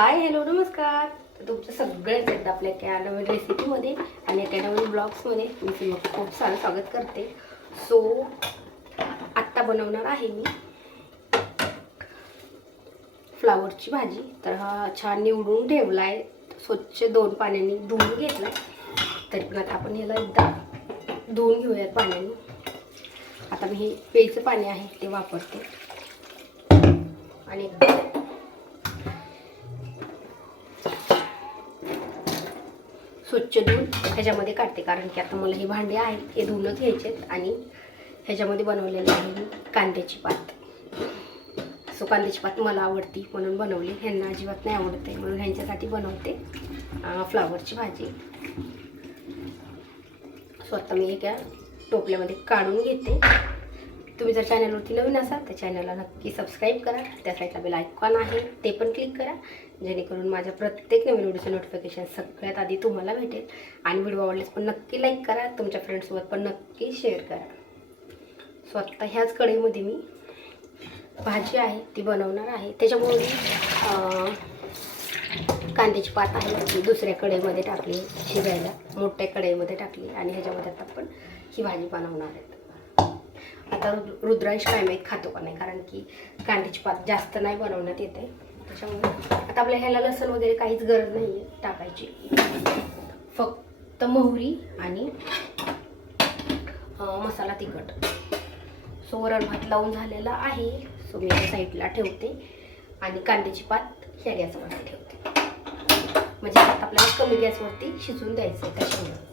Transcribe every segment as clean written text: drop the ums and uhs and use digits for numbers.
Hi hello नमस्कार. तुमचं सगळ्याच एकदा आपल्या नवीन रेसिपीमध्ये आणि एका नवीन ब्लॉग्समध्ये मी तुम्हाला खूप सारं स्वागत करते. सो आत्ता बनवणार आहे मी फ्लावरची भाजी. तर हा छान निवडून ठेवला आहे, स्वच्छ 2 पाण्याने धुवून घेतला आहे. तरी पण आता आपण ह्याला एकदा धुवून घेऊयात पाण्याने. आता मी हे प्यायचं पाणी आहे ते वापरते आणि स्वच्छ धुवून ह्याच्यामध्ये काढते, कारण की आता मला हे भांडे आहेत हे धुवूनच घ्यायचे आणि ह्याच्यामध्ये बनवलेले आहे मी कांद्याची पात. सो कांद्याची पात मला आवडती म्हणून बनवली, ह्यांना अजिबात नाही आवडते म्हणून ह्यांच्यासाठी बनवते फ्लावरची भाजी. सो आता मी एका टोपल्यामध्ये काढून घेते. तुम्ही जर चॅनलवरती नवीन असाल तर चॅनलला नक्की सबस्क्राईब करा. त्या साईडला बेल आयकॉन आहे ते पण क्लिक करा, जेणेकरून माझ्या प्रत्येक नवीन व्हिडिओचं नोटिफिकेशन सगळ्यात आधी तुम्हाला भेटेल. आणि व्हिडिओ आवडल्यास पण नक्की लाईक करा, तुमच्या फ्रेंड्ससोबत पण नक्की शेअर करा. सो आत्ता ह्याच कढईमध्ये मी भाजी आहे ती बनवणार आहे. त्याच्यामुळे कांद्याची पात आहे ती दुसऱ्या कढईमध्ये टाकली शिजायला, मोठ्या कढईमध्ये टाकली आणि ह्याच्यामध्ये आता आपण ही भाजी बनवणार आहे. आता रुद्रांश काय माहीत खातो का नाही, कारण की कांद्याची पात जास्त नाही बनवण्यात येते. त्याच्यामुळे आता आपल्या ह्याला लसूण वगैरे काहीच गरज नाही आहे टाकायची, फक्त मोहरी आणि मसाला तिखट. सो वरण भात लावून झालेला आहे. सो मी साईडला ठेवते आणि कांद्याची पात ह्या गॅसवरती ठेवते, म्हणजे आता आपल्याला कमी गॅसवरती शिजवून द्यायचं आहे. त्याच्यामुळे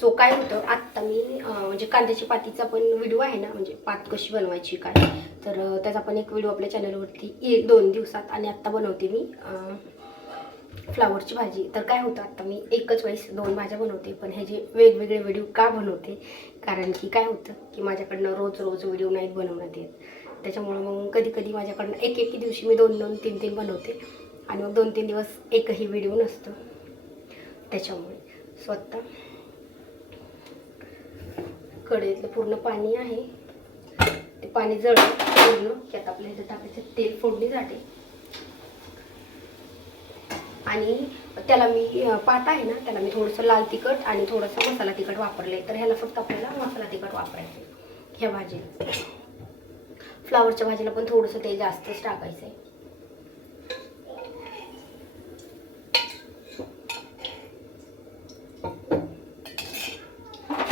सो काय होतं, आत्ता मी म्हणजे कांद्याची पातीचा पण व्हिडिओ आहे ना, म्हणजे पात कशी बनवायची काय, तर त्याचा पण एक व्हिडिओ आपल्या चॅनलवरती येईल 2 दिवसात. आणि आत्ता बनवते मी फ्लावरची भाजी. तर काय होतं, आता मी एकच वेळेस 2 भाज्या बनवते, पण ह्याचे वेगवेगळे व्हिडिओ का बनवते, कारण की काय होतं की माझ्याकडनं रोज व्हिडिओ नाहीत बनवण्यात येत. त्याच्यामुळं मग कधी कधी माझ्याकडनं एक दिवशी मी 2 3 बनवते आणि मग 2-3 दिवस एकही व्हिडिओ नसतो. त्याच्यामुळे स्वतः कढईतलं पूर्ण पाणी आहे ते पाणी जळलं पूर्ण की आता आपल्या ह्याच्यात टाकायचं तेल फोडणीसाठी. आणि त्याला मी पात आहे ना, त्याला मी थोडंसं लाल तिखट आणि थोडंसं मसाला तिखट वापरले. तर ह्याला फक्त आपल्याला मसाला तिखट वापरायचं ह्या भाजीला. फ्लावरच्या भाजीला पण थोडंसं ते जास्तच टाकायचं आहे.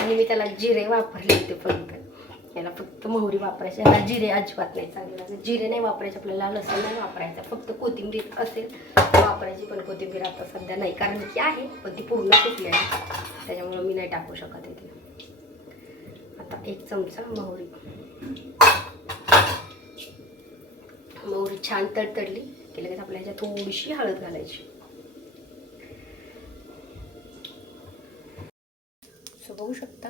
आणि मी त्याला जिरे वापरले होते, फक्त याला फक्त मोहरी वापरायची, याला जिरे अजिबात नाही चांगले. जिरे नाही वापरायचे आपल्याला, लसूण नाही वापरायचं, फक्त कोथिंबीर असेल वापरायची. पण कोथिंबीर आता सध्या नाही, कारण की आहे पण ती पूर्ण सुकली आहे, त्याच्यामुळं मी नाही टाकू शकत आहे ती. आता 1 चमचा मोहरी छान तडतडली की लगेच आपल्या ह्याच्यात थोडीशी हळद घालायची. सो बघू शकता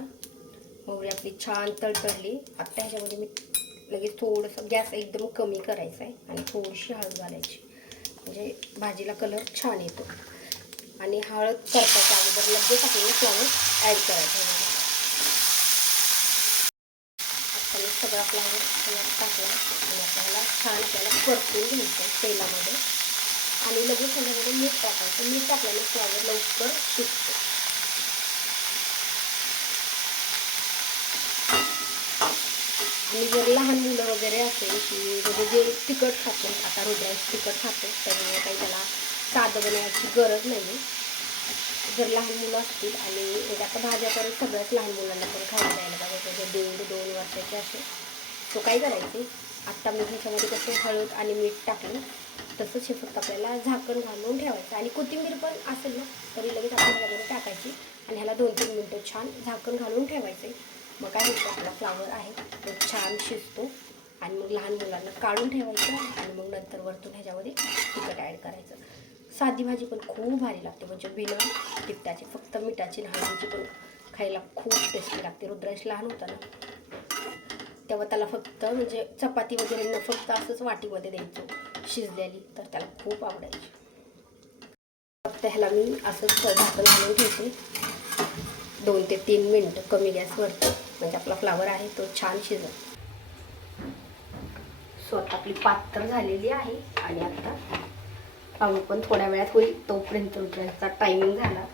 मोहरी आपली छान तडतडली. आता ह्याच्यामध्ये मी लगेच थोडंसं गॅस एकदम कमी करायचा आहे आणि थोडीशी हळद घालायची, म्हणजे भाजीला कलर छान येतो. आणि हळद करताच्या अगोदर लगेच आपल्याला फ्लावर ॲड करायचा. आता मी सगळा फ्लावर टाकला आणि आपल्याला छान त्याला परतून घ्यायचं तेलामध्ये. आणि लगेच ह्याच्यामध्ये मीठ टाकायचं. मीठ टाकल्याने फ्लावर लवकर शिजतो. आणि जर लहान मुलं वगैरे असेल की म्हणजे जे तिखट खातो, आता रुद्रांश तिखट खातो, त्यामुळे काही त्याला साधं बनवायची गरज नाही. जर लहान मुलं असतील आणि म्हणजे आता भाज्या तर सगळ्याच लहान मुलांना पण खायला द्यायला पाहिजे, म्हणजे 1.5-2 वर्षाचे असे. तो काय करायचे, आत्ता मी ह्याच्यामध्ये कसं हळद आणि मीठ टाकलं तसंच हे फक्त आपल्याला झाकण घालून ठेवायचं. आणि कोथिंबीर पण असेल ना तरी लगेच आपण ह्याच्यामध्ये टाकायची आणि ह्याला 2-3 मिनटं छान झाकण घालून ठेवायचे. मग काय होतं, आपला फ्लावर आहे तो छान शिजतो. आणि मग लहान मुलांना काढून ठेवायचं आणि मग नंतर वरतून ह्याच्यामध्ये तिखट ॲड करायचं. साधी भाजी पण खूप भारी लागते, म्हणजे बिना तिखटाची, फक्त मिठाची हळदीची पण खायला खूप टेस्टी लागते. रुद्रांश लहान होता ना तेव्हा त्याला फक्त म्हणजे चपाती वगैरे न फक्त असंच वाटीमध्ये द्यायचं शिजलेली, तर त्याला खूप आवडायची. फक्त ह्याला मी असंच झाकण घालून ठेवते 2 ते 3 मिनटं कमी गॅसवरती. म्हणजे आपला फ्लावर आहे तो छान शिजेल. सो आता आपली पातळ झालेली आहे आणि आता फ्लावर पण थोड्या वेळात होईल. तोपर्यंत रुद्रांचा टायमिंग झाला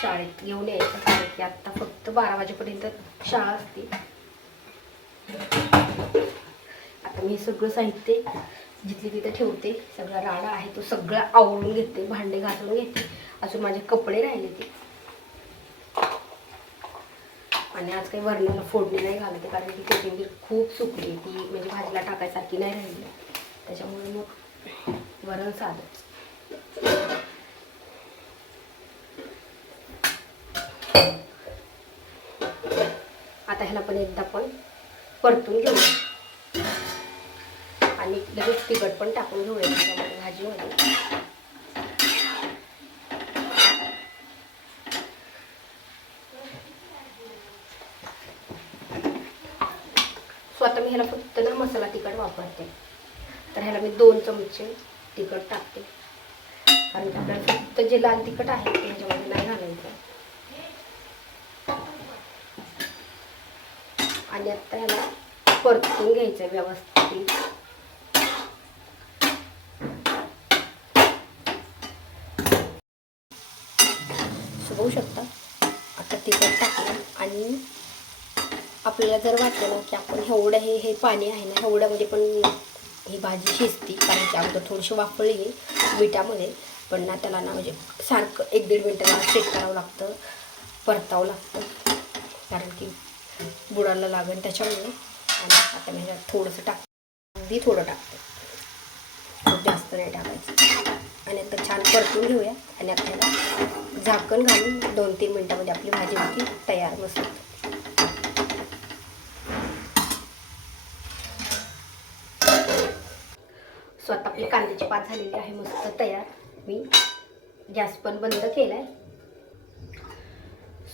शाळेत घेऊन यायचं, कारण की आत्ता फक्त 12 वाजेपर्यंत शाळा असते. आता मी सगळं साहित्य जिथले तिथे ठेवते. सगळा राडा आहे तो सगळा आवरून घेते, भांडे घासून घेते. अजून माझे कपडे राहिले ते. आणि आज काही वरणाला फोडणी नाही घालते, कारण की कोथिंबीर खूप सुकली ती, म्हणजे भाजीला टाकायसारखी नाही राहिली. त्याच्यामुळे मग वरण साधंच. आता ह्याला पण एकदा पण परतून घेऊया आणि लगेच तिखट पण टाकून घेऊया त्याच्यामध्ये भाजीमध्ये. सो आता मी ह्याला फक्त ना मसाला तिखट वापरते. तर ह्याला मी 2 चमचे तिखट टाकते, कारण की आपल्याला फक्त जे लाल तिखट आहे ते ह्याच्यामध्ये नाही घालायचं. आणि आता ह्याला परतून घ्यायचं व्यवस्थित. बघू शकता आता तिखट टाकलं आणि आपल्याला जर वाटलं ना की आपण एवढं हे पाणी आहे ना एवढ्यामध्ये पण ही भाजी शिजती, कारण की अगोदर थोडीशी वाफळली आहे मिठामध्ये, पण ना त्याला ना म्हणजे सारखं 1-1.5 मिनटाला चेक करावं लागतं, परतावं लागतं, कारण की बुडाला लागेल त्याच्यामुळे. आणि आता मी ह्याच्यात थोडंसं अगदी थोडं टाकते, खूप जास्त नाही टाकायचं. आणि आता छान परतून घेऊया आणि आता ह्याला झाकण घालून 2-3 मिनटामध्ये आपली भाजी होती तयार मस्त. सो आता आपली कांद्याची पात झालेली आहे मस्त तयार. मी गॅस पण बंद केलाय.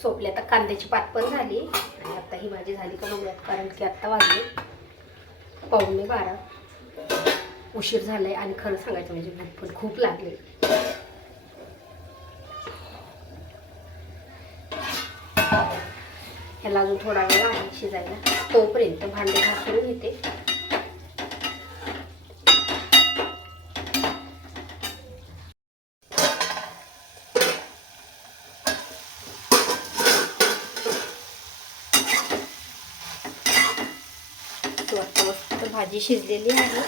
सो आपली आता कांद्याची पात पण झाली आणि आता ही भाजी झाली का बघूयात, कारण की आत्ता वाजले 11:45. उशीर झालाय आणि खरं सांगायचं म्हणजे भूक पण खूप लागली. ह्याला अजून थोडा वेळ आहे शिजायला, तोपर्यंत भांडे घासून घेते. आता मस्त भाजी शिजलेली आहे.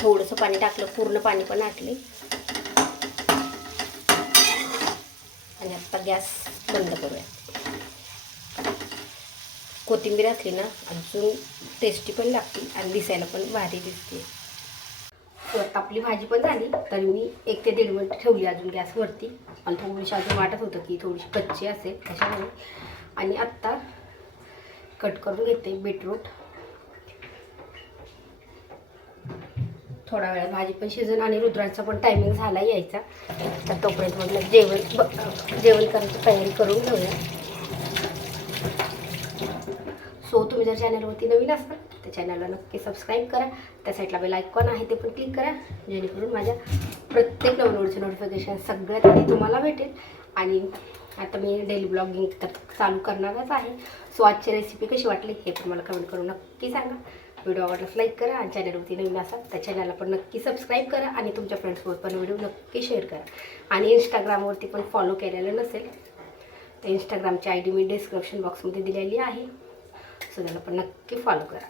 थोडंसं पाणी टाकलं, पूर्ण पाणी पण आटले. आणि आता गॅस बंद करूया. कोथिंबीर असली ना अजून टेस्टी पण लागते आणि दिसायला पण भारी दिसते. आता आपली भाजी पण झाली, तर मी 1 ते 1.5 मिनिट ठेवली अजून गॅसवरती. आणि थोडीशी अजून वाटत होतं की थोडीशी कच्ची असेल त्याच्यामुळे. आणि आत्ता कट करून घेते बीटरूट. थोडा वेळ भाजी पण शिजून आणि रुद्रांचा पण टायमिंग झाला यायचा, तर तोपर्यंत म्हटलं जेवण करायची तयारी करून घेऊया. सो तुम्ही जर चॅनलवरती नवीन असाल तर चॅनलला नक्की सबस्क्राईब करा. त्या साईडला बेल आयकॉन आहे ते पण क्लिक करा, जेणेकरून माझ्या प्रत्येक नवनवीनचे नोटिफिकेशन सगळ्यात आधी तुम्हाला भेटेल. आणि आता मी डेली ब्लॉगिंग तर चालू करणारच आहे. सो आजची रेसिपी कशी वाटली हे पण मला कमेंट करून नक्की सांगा. व्हिडिओ आवडल्यास लाईक करा आणि चॅनलवरती नवीन असाल तर चॅनलला पण नक्की सबस्क्राईब करा आणि तुमच्या फ्रेंड्ससोबत पण व्हिडिओ नक्की शेअर करा. आणि इंस्टाग्रामवरती पण फॉलो केलेलं नसेल तर इंस्टाग्रामची ID मी डिस्क्रिप्शन बॉक्समध्ये दिलेली आहे, सो त्याला पण नक्की फॉलो करा.